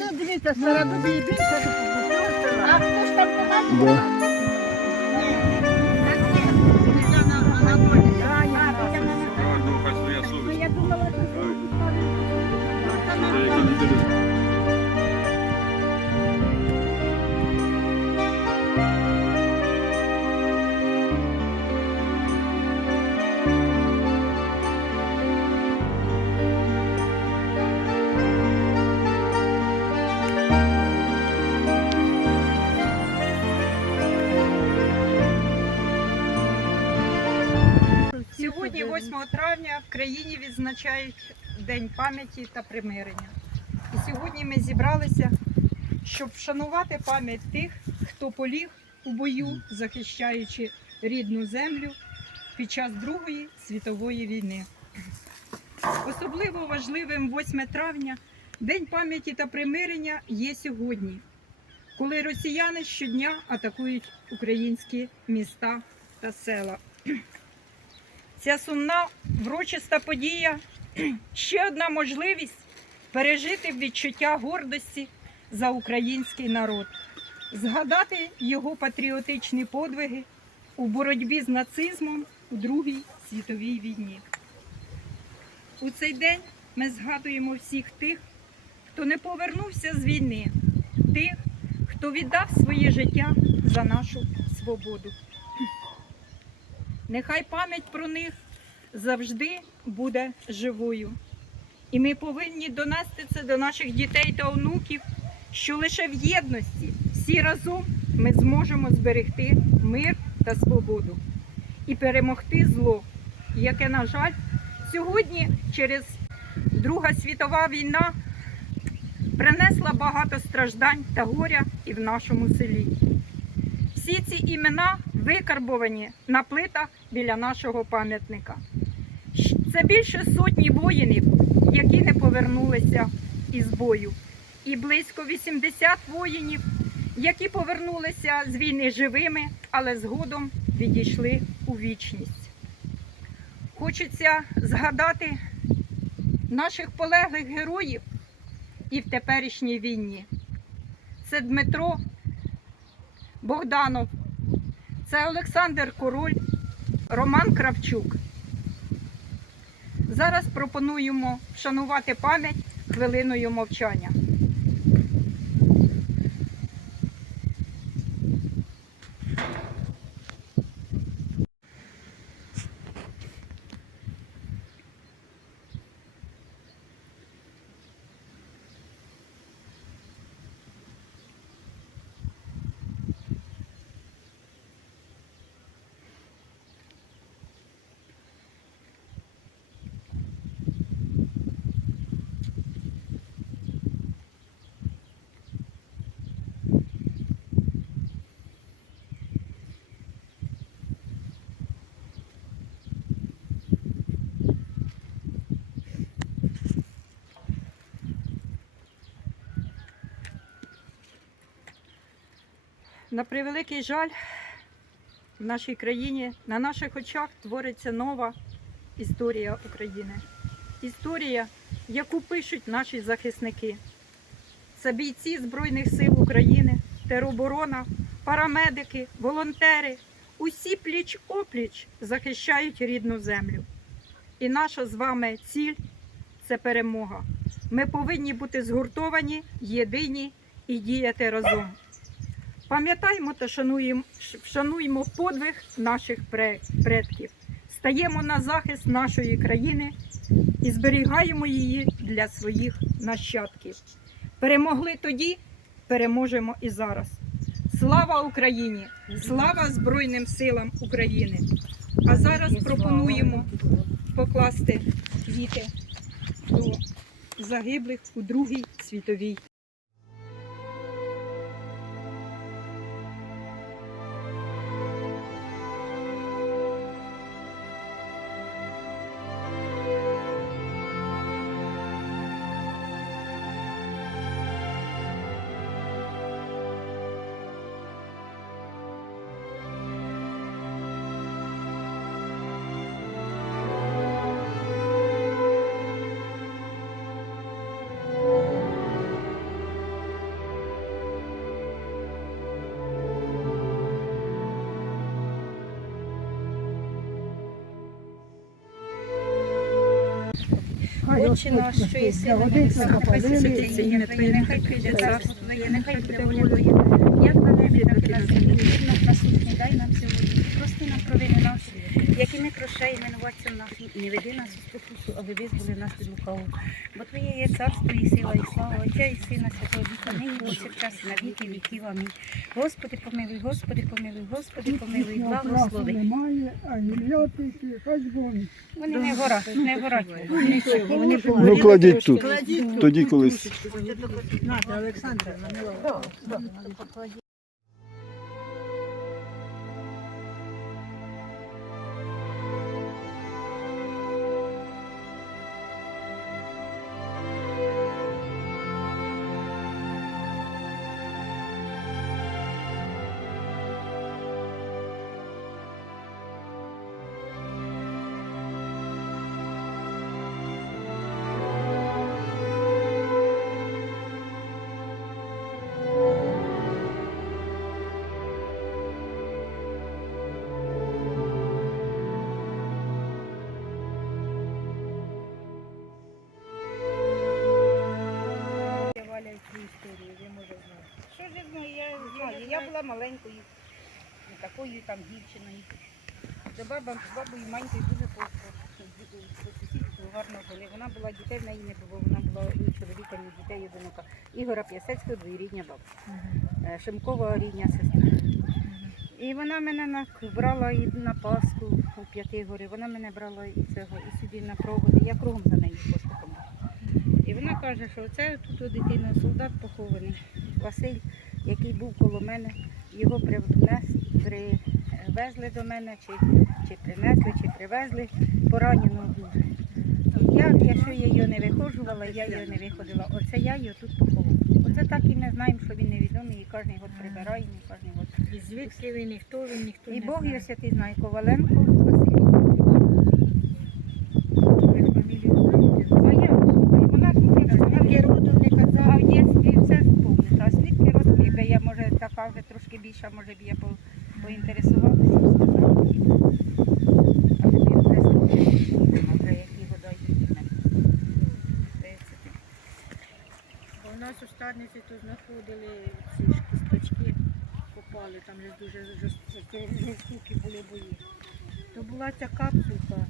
Оце дивіться, серед тобі більше. А хто ж там Да. командував? Ні. Тетяна 8 травня, в країні відзначають День пам'яті та примирення. І сьогодні ми зібралися, щоб вшанувати пам'ять тих, хто поліг у бою, захищаючи рідну землю під час Другої світової війни. Особливо важливим 8 травня День пам'яті та примирення є сьогодні, коли росіяни щодня атакують українські міста та села. Ця сумна врочиста подія ще одна можливість пережити відчуття гордості за український народ, згадати його патріотичні подвиги у боротьбі з нацизмом у Другій світовій війні. У цей день ми згадуємо всіх тих, хто не повернувся з війни, тих, хто віддав своє життя за нашу свободу. Нехай пам'ять про них завжди буде живою. І ми повинні донести це до наших дітей та онуків, що лише в єдності всі разом ми зможемо зберегти мир та свободу і перемогти зло, яке, на жаль, сьогодні через Друга світова війна принесла багато страждань та горя і в нашому селі. Всі ці імена викарбовані на плитах біля нашого пам'ятника. Це більше сотні воїнів, які не повернулися із бою, і близько 80 воїнів, які повернулися з війни живими, але згодом відійшли у вічність. Хочеться згадати наших полеглих героїв і в теперішній війні. Це Дмитро Богданов, це Олександр Король, Роман Кравчук. Зараз пропонуємо вшанувати пам'ять хвилиною мовчання. На превеликий жаль, в нашій країні на наших очах твориться нова історія України. Історія, яку пишуть наші захисники. Це бійці Збройних сил України, тероборона, парамедики, волонтери. Усі пліч опліч захищають рідну землю. І наша з вами ціль це перемога. Ми повинні бути згуртовані, єдині і діяти разом. Пам'ятаємо та шануємо, шануємо подвиг наших предків, стаємо на захист нашої країни і зберігаємо її для своїх нащадків. Перемогли тоді, переможемо і зараз. Слава Україні! Слава Збройним силам України! А зараз пропонуємо покласти квіти до загиблих у Другій світовій Отче наш, що єси на небесах, нехай святиться ім'я Твоє, нехай прийде царство Твоє, нехай буде воля Твоя, як на небі, так і на землі. Хліб наш насущний дай нам сьогодні. Прости нам провини як і ми прощаємо винуватцям нашим. І не веди нас у спокусу, а визволи нас від лукавого. Бо Твоє є царство і сила, і слава, Отця і Сина, Святого Духа, нині повсякчас і на віки віків. Амінь. Господи, помилуй, Господи, помилуй, Господи, помилуй, благослови. Немає, а я тільки, хай дзвонить. Вони не горять, не горять. Ну, кладіть тут. Тоді колись. Надя Олександрівна, Милова. Була маленькою, не такою там дівчиною. До баба, з бабою манькою дуже по, по, по гарно жили. Вона була дітей, в неї не було, вона була ні чоловіка, ні дітей, одинока. Ігора П'ясецького, двоюрідня бабка. Е, Шимкова рідня сестра. І вона мене брала і на Пасху у П'ятигорі, вона мене брала і цього, і сюди на проводи. Я кругом за нею пошуком. І вона каже, що це тут у дитина солдат похований. Василь, який був коло мене, його привезли до мене, чи, чи принесли, чи привезли пораненого дуже. І як, якщо я його не виходжувала, я його не виходила. Оце я його тут поховала. Оце так і ми знаємо, що він невідомий, і кожен год прибираємо, і кожен год. І звідки він, і хто він, ніхто І не Бог знає. його святий знає Коваленко Василь. Ви фамілію знаєте? А я, вона ж мені Звідки сказала, родом не казав? а в дітстві все спомнить. А звідки родом, якби я, може, така вже трошки більша, може б я по, поінтересувалася, сказала. А тобі вже спомнить, вже які не. Ти. Бо в нас у Старниці тут знаходили ці ж кісточки, копали, там же дуже жорст- жорстокі були бої. То була ця капсулка,